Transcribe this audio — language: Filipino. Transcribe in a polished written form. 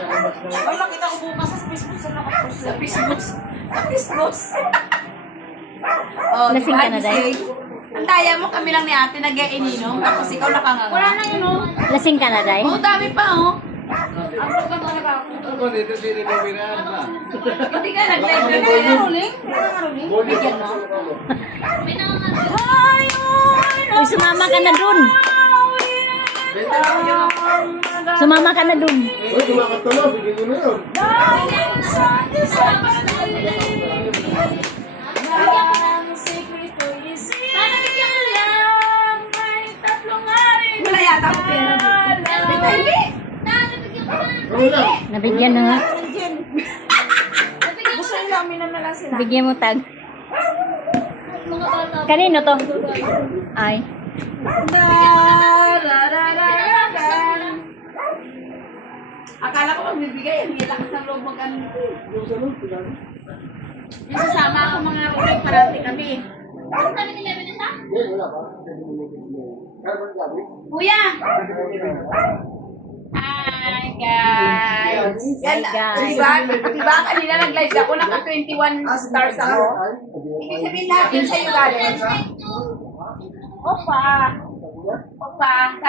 Ay, makita ko bukas sa Facebook sa nakapost. Sa Facebook. Sa Facebook. Oh, Lasing ka na, Day? Ang daya mo, kami lang ni ate nag-iininom, tapos ikaw nakanganga. Wala na yun, oh. Lasing ka na, Day? Oh, dami pa, oh. Ako dito sinilibiraan na. Hindi ka nag-live na kaya ruling? Bigyan mo. Uy, sumama ka na dun. Sumama ka na dun. Uy, kumakat ka na, bigyan mo na yun. Wala yata ako pera. Hindi. Nabigyan na nga. Gusto nila, uminom na lang sila. Bigyan mo tag. Kanino to? Ay. Akala ko magbibigay, hindi lakas ng loob mag-ano. Yung sasama ako mga ruling, parati kami. Kuya! Hi guys! Yan, diba kanina nag-live ako, naka 21 stars ako. Ibig sabihin natin sa'yo galing. Opa! Opa!